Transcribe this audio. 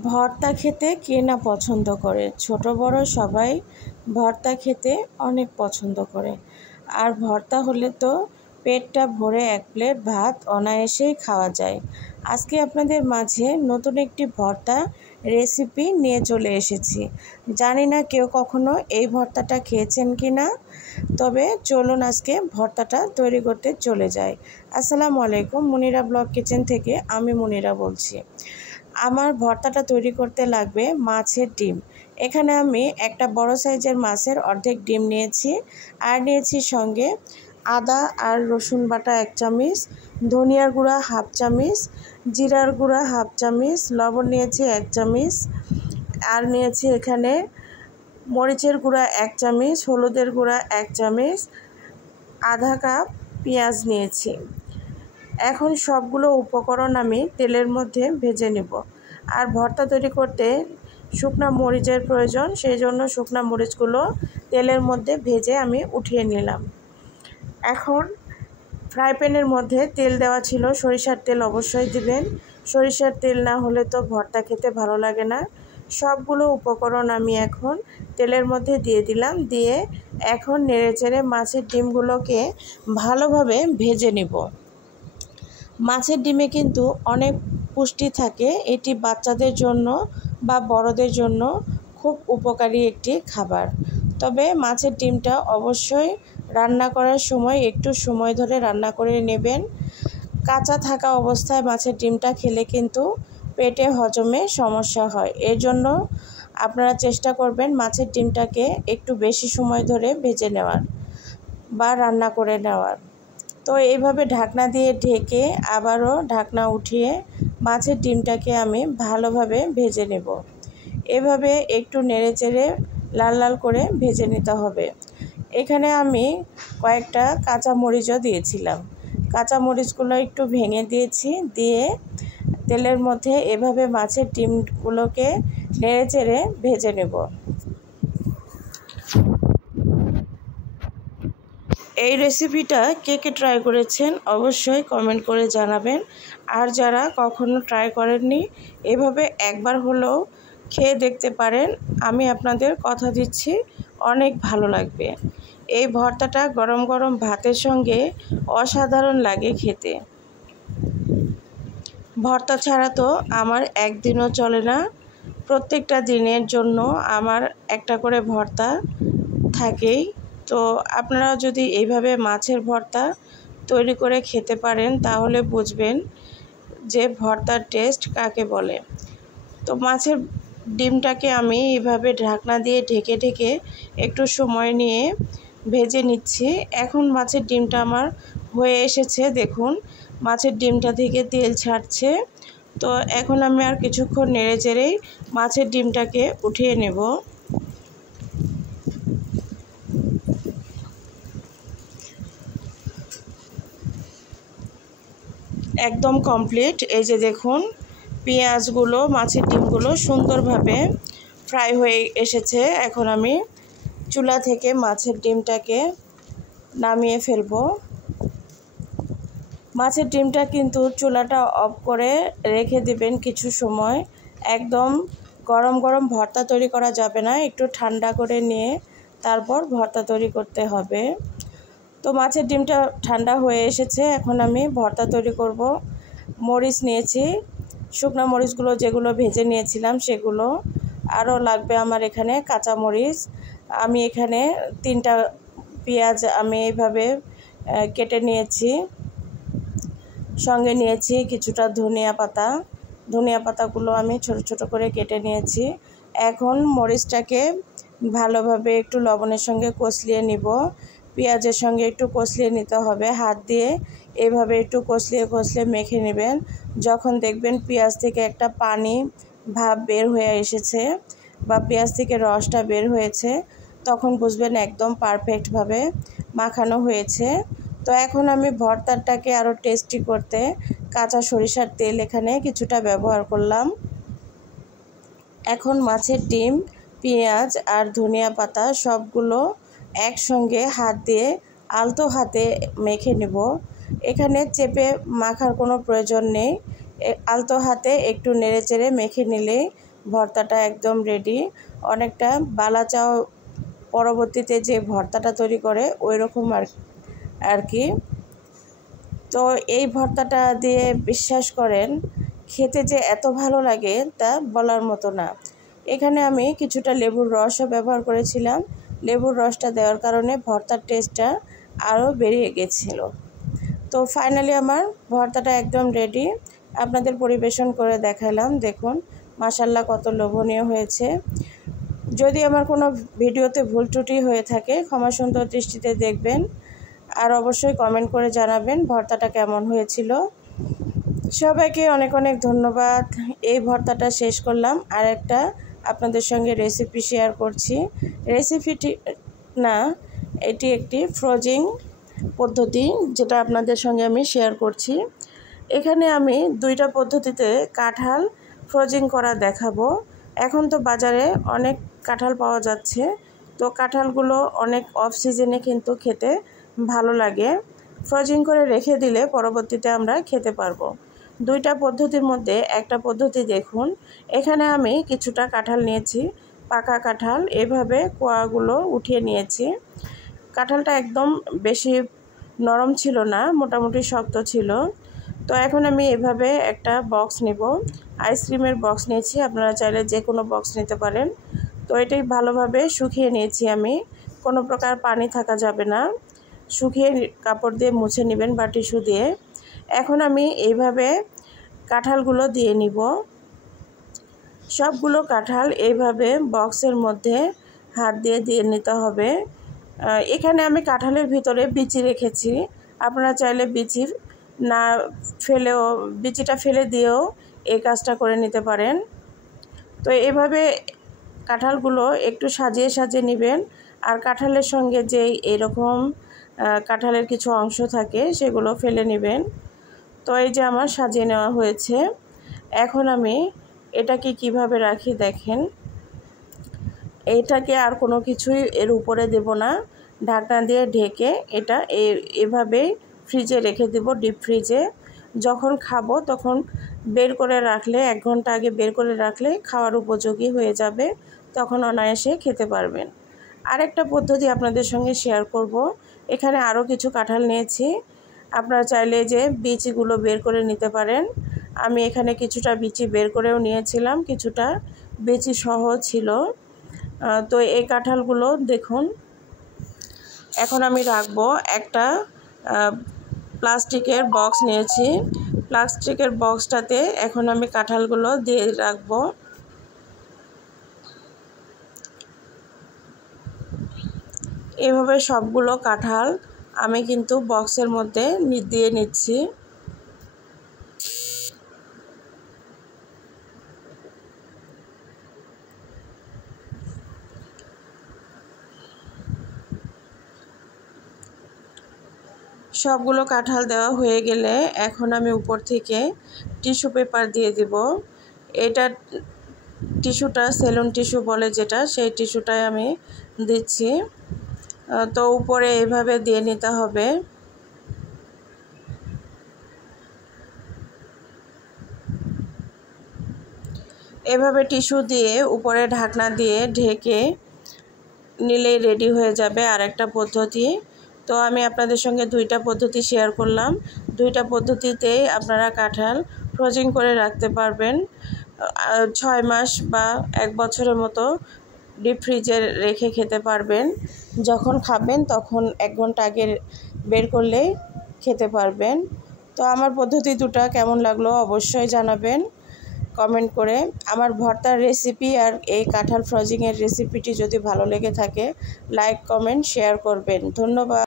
ভর্তা খেতে কে না পছন্দ করে। ছোট বড় সবাই ভর্তা খেতে অনেক পছন্দ করে। আর ভর্তা হলে তো পেটটা ভরে এক প্লেট ভাত অনায়াসেই খাওয়া যায়। আজকে আপনাদের মাঝে নতুন একটি ভর্তা রেসিপি নিয়ে চলে এসেছি। জানি না কেউ কখনো এই ভর্তাটা খেয়েছেন কি না, তবে চলুন আজকে ভর্তাটা তৈরি করতে চলে যাই। আসসালামু আলাইকুম, মুনিরা ব্লগ কিচেন থেকে আমি মুনিরা বলছি। আমার ভর্তাটা তৈরি করতে লাগবে মাছের ডিম। এখানে আমি একটা বড় সাইজের মাছের অর্ধেক ডিম নিয়েছি, আর নিয়েছি সঙ্গে আদা আর রসুন বাটা 1 চামচ, ধনিয়ার গুঁড়া 1/2 চামচ, জিরার গুঁড়া 1/2 চামচ, লবণ নিয়েছি 1 চামচ, আর নিয়েছি এখানে মরিচের গুঁড়া 1 চামচ, হলুদের গুঁড়া 1 চামচ, আধা কাপ পেঁয়াজ নিয়েছি। এখন সবগুলো উপকরণ আমি তেলের মধ্যে ভেজে নেব। আর ভর্তা তৈরি করতে শুকনো মরিচের প্রয়োজন, সেই জন্য শুকনো মরিচগুলো তেলের মধ্যে ভেজে আমি উঠিয়ে নিলাম। এখন ফ্রাই প্যানের মধ্যে তেল দেওয়া ছিল, সরিষার তেল অবশ্যই দিবেন। সরিষার তেল না হলে তো ভর্তা খেতে ভালো লাগে না। সবগুলো উপকরণ আমি এখন তেলের মধ্যে দিয়ে দিলাম, দিয়ে এখন নেড়েচেড়ে মাছের ডিমগুলোকে ভালোভাবে ভেজে নেব। মাছের ডিমে কিন্তু অনেক পুষ্টি থাকে, এটি বাচ্চাদের জন্য বা বড়দের জন্য খুব উপকারী একটি খাবার। তবে মাছের ডিমটা অবশ্যই রান্না করার সময় একটু সময় ধরে রান্না করে নেবেন। কাঁচা থাকা অবস্থায় মাছের ডিমটা খেলে কিন্তু পেটে হজমে সমস্যা হয়। এর জন্য আপনারা চেষ্টা করবেন মাছের ডিমটাকে একটু বেশি সময় ধরে ভেজে নেওয়ার বা রান্না করে নেওয়ার। তো এইভাবে ঢাকনা দিয়ে ঢেকে আবারও ঢাকনা উঠিয়ে মাছের ডিমটাকে আমি ভালোভাবে ভেজে নেব। এভাবে একটু নেড়েচেড়ে লাল লাল করে ভেজে নিতে হবে। এখানে আমি কয়েকটা কাঁচা মরিচও দিয়েছিলাম। কাঁচা মরিচগুলো একটু ভেঙে দিয়েছি, দিয়ে তেলের মধ্যে এভাবে মাছের ডিমগুলোকে নেড়েচেড়ে ভেজে নেব। এই রেসিপিটা কে কে ট্রাই করেছেন অবশ্যই কমেন্ট করে জানাবেন। আর যারা কখনো ট্রাই করেননি, এভাবে একবার হলেও খেয়ে দেখতে পারেন। আমি আপনাদের কথা দিচ্ছি অনেক ভালো লাগবে। এই ভর্তাটা গরম গরম ভাতের সঙ্গে অসাধারণ লাগে খেতে। ভর্তা ছাড়া তো আমার একদিনও চলে না। প্রত্যেকটা দিনের জন্য আমার একটা করে ভর্তা থাকেই। তো আপনারা যদি এইভাবে মাছের ভর্তা তৈরি করে খেতে পারেন তাহলে বুঝবেন যে ভর্তার টেস্ট কাকে বলে। তো মাছের ডিমটাকে আমি এইভাবে ঢাকনা দিয়ে ঢেকে ঢেকে একটু সময় নিয়ে ভেজে নিচ্ছি। এখন মাছের ডিমটা আমার হয়ে এসেছে, দেখুন মাছের ডিমটা থেকে তেল ছাড়ছে। তো এখন আমি আর কিছুক্ষণ নেড়ে চেড়েই মাছের ডিমটাকে উঠিয়ে নেব। একদম কমপ্লিট। এই যে দেখুন পেঁয়াজগুলো মাছের ডিমগুলো সুন্দরভাবে ফ্রাই হয়ে এসেছে। এখন আমি চুলা থেকে মাছের ডিমটাকে নামিয়ে ফেলবো। মাছের ডিমটা কিন্তু চুলাটা অফ করে রেখে দিবেন কিছু সময়। একদম গরম গরম ভর্তা তৈরি করা যাবে না, একটু ঠান্ডা করে নিয়ে তারপর ভর্তা তৈরি করতে হবে। তো মাছের ডিমটা ঠান্ডা হয়ে এসেছে, এখন আমি ভর্তা তৈরি করব। মরিচ নিয়েছি, শুকনো মরিচগুলো যেগুলো ভেজে নিয়েছিলাম সেগুলো। আরও লাগবে আমার এখানে কাঁচা মরিচ। আমি এখানে 3টা পেঁয়াজ আমি এইভাবে কেটে নিয়েছি। সঙ্গে নিয়েছি কিছুটা ধনিয়া পাতা। ধনিয়া পাতাগুলো আমি ছোট ছোট করে কেটে নিয়েছি। এখন মরিচটাকে ভালোভাবে একটু লবণের সঙ্গে কষলিয়ে নিব। পেঁয়াজের সঙ্গে একটু কষলিয়ে নিতে হবে, হাত দিয়ে এভাবে একটু কষলিয়ে কষলিয়ে মেখে নেবেন। যখন দেখবেন পেঁয়াজ থেকে একটা পানি ভাব বের হয়ে এসেছে বা পেঁয়াজ থেকে রসটা বের হয়েছে, তখন বুঝবেন একদম পারফেক্টভাবে মাখানো হয়েছে। তো এখন আমি ভর্তাটাকে আরও টেস্টি করতে কাঁচা সরিষার তেল এখানে কিছুটা ব্যবহার করলাম। এখন মাছের ডিম, পেঁয়াজ আর ধনিয়া পাতা সবগুলো একসঙ্গে হাত দিয়ে আলতো হাতে মেখে নেব। এখানে চেপে মাখার কোনো প্রয়োজন নেই, আলতো হাতে একটু নেড়েচেড়ে মেখে নিলেই ভর্তাটা একদম রেডি। অনেকটা বালা চাও পরবর্তীতে যে ভর্তাটা তৈরি করে ওই রকম আর কি। তো এই ভর্তাটা দিয়ে বিশ্বাস করেন খেতে যে এত ভালো লাগে তা বলার মতো না। এখানে আমি কিছুটা লেবুর রসও ব্যবহার করেছিলাম। লেবুর রসটা দেওয়ার কারণে ভর্তার টেস্টটা আরও বেরিয়ে গেছিল। তো ফাইনালি আমার ভর্তাটা একদম রেডি। আপনাদের পরিবেশন করে দেখালাম। দেখুন মাশাআল্লাহ কত লোভনীয় হয়েছে। যদি আমার কোনো ভিডিওতে ভুল ত্রুটি হয়ে থাকে ক্ষমা সুন্দর দৃষ্টিতে দেখবেন। আর অবশ্যই কমেন্ট করে জানাবেন ভর্তাটা কেমন হয়েছিল। সবাইকে অনেক অনেক ধন্যবাদ। এই ভর্তাটা শেষ করলাম। আর একটা আপনাদের সঙ্গে রেসিপি শেয়ার করছি। রেসিপিটি না, এটি একটি ফ্রোজিং পদ্ধতি যেটা আপনাদের সঙ্গে আমি শেয়ার করছি। এখানে আমি দুইটা পদ্ধতিতে কাঁঠাল ফ্রোজিং করা দেখাবো। এখন তো বাজারে অনেক কাঁঠাল পাওয়া যাচ্ছে। তো কাঁঠালগুলো অনেক অফ সিজনে কিন্তু খেতে ভালো লাগে। ফ্রোজিং করে রেখে দিলে পরবর্তীতে আমরা খেতে পারবো। দুইটা পদ্ধতির মধ্যে একটা পদ্ধতি দেখুন। এখানে আমি কিছুটা কাঁঠাল নিয়েছি, পাকা কাঁঠাল। এভাবে কোয়াগুলো উঠিয়ে নিয়েছি। কাঁঠালটা একদম বেশি নরম ছিল না, মোটামুটি শক্ত ছিল। তো এখন আমি এভাবে একটা বক্স নেব। আইসক্রিমের বক্স নিয়েছি, আপনারা চাইলে যে কোনো বক্স নিতে পারেন। তো এটাই ভালোভাবে শুকিয়ে নিয়েছি আমি। কোনো প্রকার পানি থাকা যাবে না। শুকিয়ে কাপড় দিয়ে মুছে নেবেন বা টিস্যু দিয়ে। এখন আমি এইভাবে কাঁঠালগুলো দিয়ে নিব। সবগুলো কাঁঠাল এইভাবে বক্সের মধ্যে হাত দিয়ে দিয়ে নিতে হবে। এখানে আমি কাঁঠালের ভিতরে বিচি রেখেছি। আপনারা চাইলে বিচি না ফেলেও, বিচিটা ফেলে দিয়েও এই কাজটা করে নিতে পারেন। তো এভাবে কাঁঠালগুলো একটু সাজিয়ে সাজিয়ে নেবেন। আর কাঁঠালের সঙ্গে যেই এরকম কাঁঠালের কিছু অংশ থাকে সেগুলো ফেলে নেবেন। তো এই যে আমার সাজিয়ে নেওয়া হয়েছে। এখন আমি এটাকে কিভাবে রাখি দেখেন। এইটাকে আর কোনো কিছুই এর উপরে দেব না, ঢাকনা দিয়ে ঢেকে এটা এভাবেই ফ্রিজে রেখে দেব, ডিপ ফ্রিজে। যখন খাবো তখন বের করে রাখলে, 1 ঘন্টা আগে বের করে রাখলে খাওয়ার উপযোগী হয়ে যাবে। তখন অনায়াসে খেতে পারবেন। আরেকটা পদ্ধতি আপনাদের সঙ্গে শেয়ার করব। এখানে আরও কিছু কাঁঠাল নিয়েছি। আপনারা চাইলে যে বিচিগুলো বের করে নিতে পারেন। আমি এখানে কিছুটা বিচি বের করেও নিয়েছিলাম, কিছুটা বিচি সহ ছিল। তো এই কাঁঠালগুলো দেখুন এখন আমি রাখবো। একটা প্লাস্টিকের বক্স নিয়েছি। প্লাস্টিকের বক্সটাতে এখন আমি কাঁঠালগুলো দিয়ে রাখবো। এভাবে সবগুলো কাঁঠাল আমি কিন্তু বক্সের মধ্যে দিয়ে নিচ্ছি। সবগুলো কাঁঠাল দেওয়া হয়ে গেলে এখন আমি উপর থেকে টিস্যু পেপার দিয়ে দিব। এটা টিস্যুটা সেলুন টিস্যু বলে যেটা, সেই টিস্যুটাই আমি দিচ্ছি। তো উপরে এইভাবে দিয়ে নিতে হবে। এভাবে টিস্যু দিয়ে উপরে ঢাকনা দিয়ে ঢেকে নিলেই রেডি হয়ে যাবে আরেকটা পদ্ধতি। তো আমি আপনাদের সঙ্গে দুইটা পদ্ধতি শেয়ার করলাম। দুইটা পদ্ধতিতেই আপনারা কাঁঠাল ফ্রোজিং করে রাখতে পারবেন। 6 মাস বা 1 বছরের মতো ডিপ ফ্রিজে রেখে খেতে পারবেন। যখন খাবেন তখন 1 ঘন্টা আগে বের করলেই খেতে পারবেন। তো আমার পদ্ধতি দুটো কেমন লাগলো অবশ্যই জানাবেন কমেন্ট করে। আমার ভর্তার রেসিপি আর এই কাঁঠাল ফ্রোজিংয়ের রেসিপিটি যদি ভালো লেগে থাকে লাইক, কমেন্ট, শেয়ার করবেন। ধন্যবাদ।